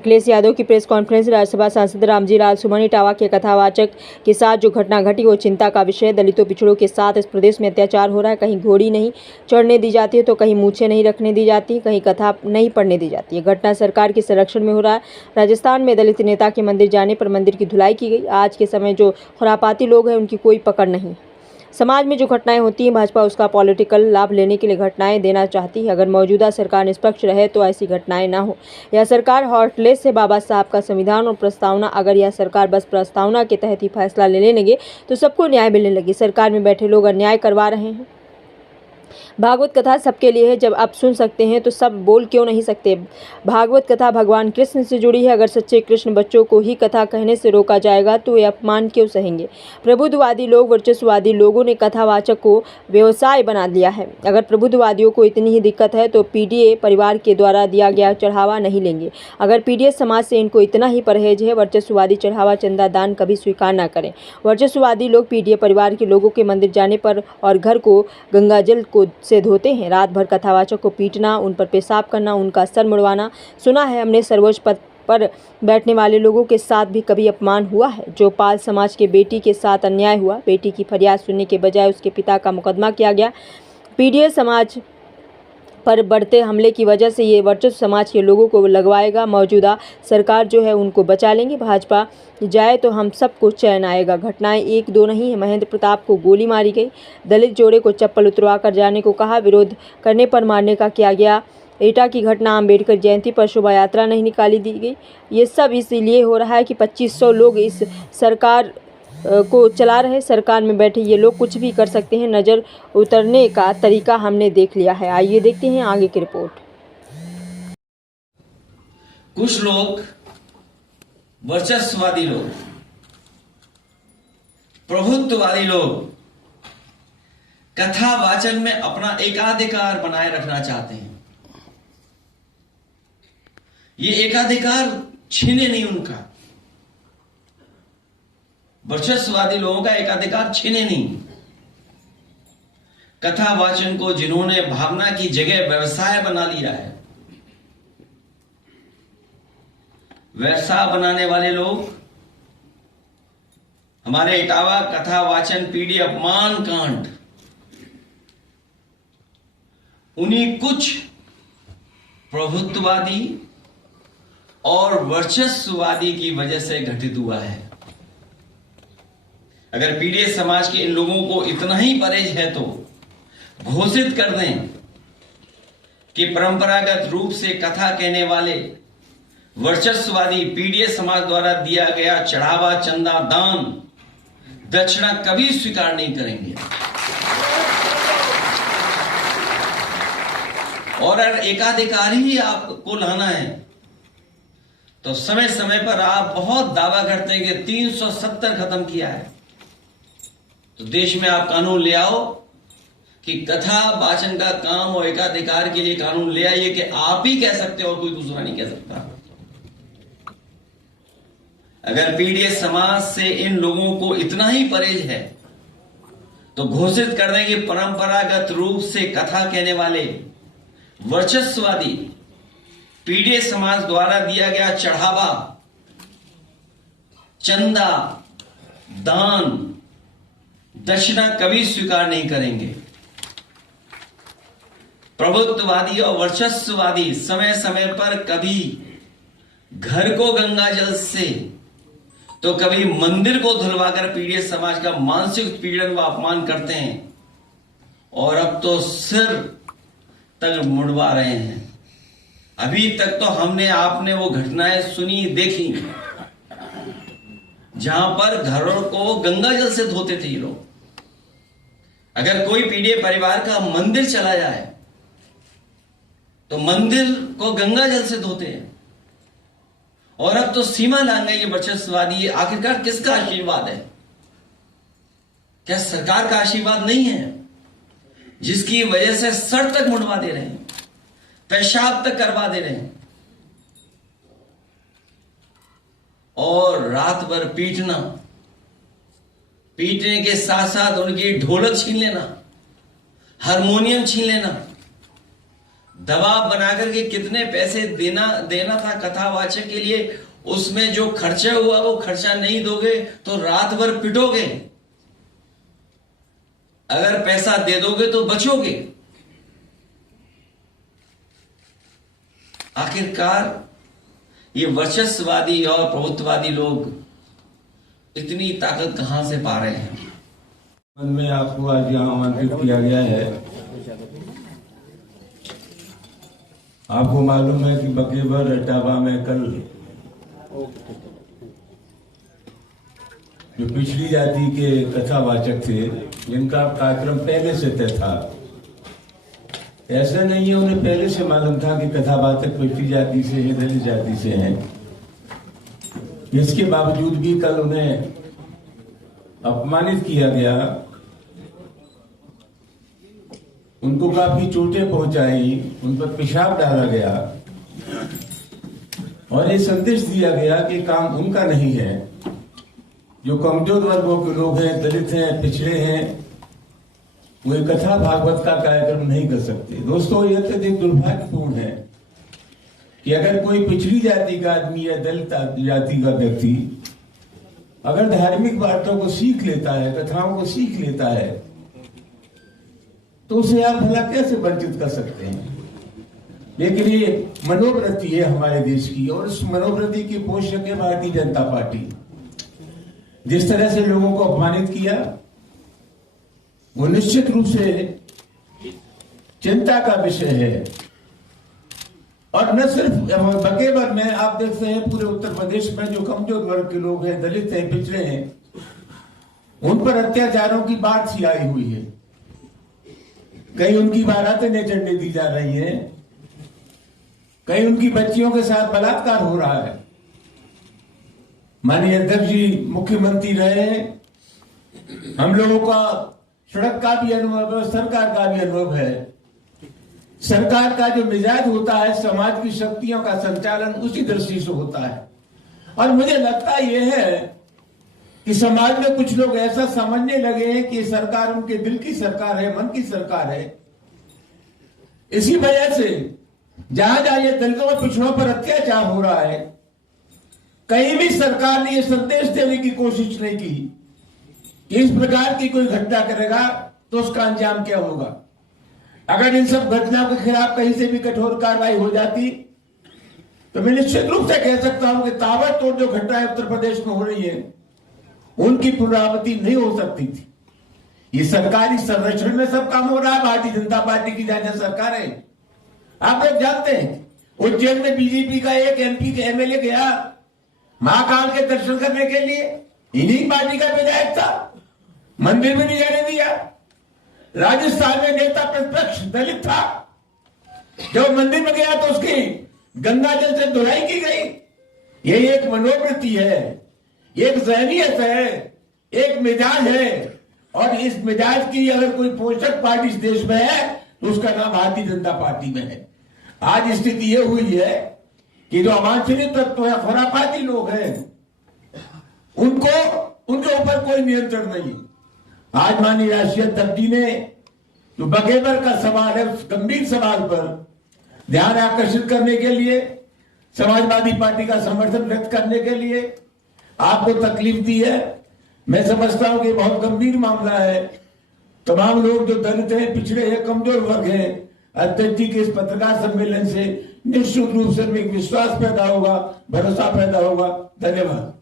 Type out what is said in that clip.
अखिलेश यादव की press conference. Rajya Sabha सांसद रामजी लाल सुमन इटावा के कथावाचक के साथ जो घटना घटी वो चिंता का विषय। दलितों पिछड़ों के साथ इस प्रदेश में अत्याचार हो रहा है। कहीं घोड़ी नहीं चढ़ने दी जाती है तो कहीं मूछें नहीं रखने दी जाती, कहीं कथा नहीं पढ़ने दी जाती है। घटना सरकार के संरक्षण में हो रहा है। राजस्थान में दलित नेता के मंदिर जाने पर मंदिर की धुलाई की गई। आज के समय जो खुरापाती लोग हैं उनकी कोई पकड़ नहीं। समाज में जो घटनाएं होती हैं भाजपा उसका पॉलिटिकल लाभ लेने के लिए घटनाएं देना चाहती है। अगर मौजूदा सरकार निष्पक्ष रहे तो ऐसी घटनाएं ना हो। यह सरकार हॉर्टलेस है बाबा साहब का संविधान और प्रस्तावना। अगर यह सरकार बस प्रस्तावना के तहत ही फैसला लेने लगे तो सबको न्याय मिलने लगे। सरकार में बैठे लोग अन्याय करवा रहे हैं। भागवत कथा सबके लिए है। जब आप सुन सकते हैं तो सब बोल क्यों नहीं सकते। भागवत कथा भगवान कृष्ण से जुड़ी है। अगर सच्चे कृष्ण बच्चों को ही कथा कहने से रोका जाएगा तो वे अपमान क्यों सहेंगे। प्रबुद्धवादी लोग, वर्चस्ववादी लोगों ने कथावाचक को व्यवसाय बना दिया है। अगर प्रबुद्धवादियों को इतनी ही दिक्कत है तो पीडीए परिवार के द्वारा दिया गया चढ़ावा नहीं लेंगे। अगर पीडीए समाज से इनको इतना ही परहेज है, वर्चस्ववादी चढ़ावा चंदा दान कभी स्वीकार न करें। वर्चस्ववादी लोग पीडीए परिवार के लोगों के मंदिर जाने पर और घर को गंगाजल को से धोते हैं। रात भर कथावाचक को पीटना, उन पर पेशाब करना, उनका सर मुड़वाना सुना है हमने। सर्वोच्च पद पर बैठने वाले लोगों के साथ भी कभी अपमान हुआ है। जो पाल समाज के बेटी के साथ अन्याय हुआ, बेटी की फरियाद सुनने के बजाय उसके पिता का मुकदमा किया गया। पीडीए समाज पर बढ़ते हमले की वजह से ये वर्चस्व समाज के लोगों को लगवाएगा। मौजूदा सरकार जो है उनको बचा लेंगे। भाजपा जाए तो हम सबको चैन आएगा। घटनाएं एक दो नहीं है। महेंद्र प्रताप को गोली मारी गई। दलित जोड़े को चप्पल उतरवा कर जाने को कहा। विरोध करने पर मारने का किया गया। एटा की घटना, अम्बेडकर जयंती पर शोभा यात्रा नहीं निकाली दी गई। ये सब इसीलिए हो रहा है कि 2500 लोग इस सरकार को चला रहे। सरकार में बैठे ये लोग कुछ भी कर सकते हैं। नज़र उतरने का तरीका हमने देख लिया है। आइए देखते हैं आगे की रिपोर्ट। कुछ लोग, वर्चस्ववादी लोग, प्रभुत्ववादी लोग कथावाचन में अपना एकाधिकार बनाए रखना चाहते हैं। ये एकाधिकार छीने नहीं उनका। वर्चस्ववादी लोगों का एकाधिकार छीने नहीं। कथावाचन को जिन्होंने भावना की जगह व्यवसाय बना लिया है, व्यवसाय बनाने वाले लोग हमारे इटावा कथावाचन पीढ़ी अपमान कांड उन्हीं कुछ प्रभुत्ववादी और वर्चस्ववादी की वजह से घटित हुआ है। अगर पीड़ित समाज के इन लोगों को इतना ही परहेज है तो घोषित कर दें कि परंपरागत रूप से कथा कहने वाले वर्चस्ववादी पीड़ित समाज द्वारा दिया गया चढ़ावा, चंदा, दान, दक्षिणा कभी स्वीकार नहीं करेंगे। और अगर एकाधिकार ही आपको लाना है तो समय समय पर आप बहुत दावा करते हैं कि 370 खत्म किया है, तो देश में आप कानून ले आओ कि कथा वाचन का काम और एकाधिकार के लिए कानून ले आइए कि आप ही कह सकते हो और कोई दूसरा नहीं कह सकता। अगर पीड़ित समाज से इन लोगों को इतना ही परहेज है तो घोषित कर दें कि परंपरागत रूप से कथा कहने वाले वर्चस्ववादी पीड़ित समाज द्वारा दिया गया चढ़ावा, चंदा, दान, दक्षिणा कभी स्वीकार नहीं करेंगे। प्रभुत्ववादी और वर्चस्ववादी समय समय पर कभी घर को गंगाजल से तो कभी मंदिर को धुलवाकर पीड़ित समाज का मानसिक पीड़न व अपमान करते हैं और अब तो सिर तक मुड़वा रहे हैं। अभी तक तो हमने आपने वो घटनाएं सुनी, देखी जहां पर घरों को गंगाजल से धोते थे ये लोग। अगर कोई पीड़ित परिवार का मंदिर चला जाए तो मंदिर को गंगाजल से धोते हैं। और अब तो सीमा लांग गई ये वर्चस्ववादी। आखिरकार किसका आशीर्वाद है? क्या सरकार का आशीर्वाद नहीं है जिसकी वजह से सर तक मुड़वा दे रहे हैं, पेशाब तक करवा दे रहे हैं और रात भर पीटना, पीटने के साथ साथ उनकी ढोलक छीन लेना, हारमोनियम छीन लेना, दबाव बनाकर के कितने पैसे देना था कथावाचक के लिए, उसमें जो खर्चा हुआ वो खर्चा नहीं दोगे तो रात भर पिटोगे, अगर पैसा दे दोगे तो बचोगे। आखिरकार ये वर्चस्ववादी और प्रभुत्ववादी लोग इतनी ताकत कहां से पा रहे हैं? मन में आपको आज यहाँ आमंत्रित किया गया है। आपको मालूम है कि बकेबर इटावा में कल जो पिछड़ी जाति के कथावाचक थे, जिनका कार्यक्रम पहले से तय था, ऐसा नहीं है उन्हें पहले से मालूम था कि कथावाचक पिछड़ी जाति से है, दलित जाति से हैं। इसके बावजूद भी कल उन्हें अपमानित किया गया, उनको काफी चोटें पहुंचाई, उन पर पेशाब डाला गया और ये संदेश दिया गया कि काम उनका नहीं है। जो कमजोर वर्गों के लोग हैं, दलित हैं, पिछड़े हैं, वो एक कथा भागवत का कार्यक्रम नहीं कर सकते। दोस्तों, यह अत्यधिक दुर्भाग्यपूर्ण है कि अगर कोई पिछड़ी जाति का आदमी या दलित जाति का व्यक्ति अगर धार्मिक बातों को सीख लेता है, कथाओं को सीख लेता है, तो उसे आप भला कैसे वंचित कर सकते हैं? लेकिन ये मनोवृत्ति है हमारे देश की, और उस मनोवृत्ति की पोषक है भारतीय जनता पार्टी। जिस तरह से लोगों को अपमानित किया, वो निश्चित रूप से चिंता का विषय है। और न सिर्फ बकेबर में, आप देखते हैं पूरे उत्तर प्रदेश में जो कमजोर वर्ग के लोग हैं, दलित हैं, पिछड़े हैं, उन पर अत्याचारों की बाढ़ सी आई हुई है। कहीं उनकी बारातें नहीं चढ़ने दी जा रही हैं, कहीं उनकी बच्चियों के साथ बलात्कार हो रहा है। माननीय अध्यक्ष जी मुख्यमंत्री रहे, हम लोगों का सड़क का भी अनुभव है, सरकार का भी अनुभव है। सरकार का जो मिजाज होता है, समाज की शक्तियों का संचालन उसी दृष्टि से होता है। और मुझे लगता यह है कि समाज में कुछ लोग ऐसा समझने लगे हैं कि सरकार उनके दिल की सरकार है, मन की सरकार है। इसी वजह से जहां जहां ये दलितों और पिछड़ों पर अत्याचार हो रहा है, कहीं भी सरकार ने यह संदेश देने की कोशिश नहीं की कि इस प्रकार की कोई घटना करेगा तो उसका अंजाम क्या होगा। अगर इन सब घटनाओं के खिलाफ कहीं से भी कठोर कार्रवाई हो जाती तो मैं निश्चित रूप से कह सकता हूं कि ताबड़तोड़ जो घटनाएं उत्तर प्रदेश में हो रही है, उनकी पुनरावृत्ति नहीं हो सकती थी। ये सरकारी संरक्षण में सब काम हो रहा है। भारतीय जनता पार्टी की जहां सरकार है, आप लोग जानते हैं, उज्जैन में बीजेपी का एक एमपी के एमएलए गया महाकाल के दर्शन करने के लिए, इन्हीं पार्टी का विधायक था, मंदिर में नहीं जाने दिया। राजस्थान में नेता प्रतिपक्ष दलित था, जब मंदिर में गया तो उसकी गंगा जल से धुलाई की गई। ये एक मनोवृत्ति है, एक जहनियत है, एक मिजाज है, और इस मिजाज की अगर कोई पोषक पार्टी इस देश में है तो उसका नाम भारतीय जनता पार्टी में है। आज स्थिति ये हुई है कि जो अवांछनीय तत्व है, खुरापाती लोग हैं, उनके ऊपर कोई नियंत्रण नहीं। आज माननीय राष्ट्रीय अध्यक्ष जी ने जो बकेबर का सवाल है, उस गंभीर सवाल पर ध्यान आकर्षित करने के लिए, समाजवादी पार्टी का समर्थन व्यक्त करने के लिए आपको तकलीफ दी है। मैं समझता हूं कि बहुत गंभीर मामला है। तमाम लोग जो दलित हैं, पिछड़े हैं, कमजोर वर्ग हैं, अध्यक्ष जी के इस पत्रकार सम्मेलन से निश्चित रूप से एक विश्वास पैदा होगा, भरोसा पैदा होगा। धन्यवाद।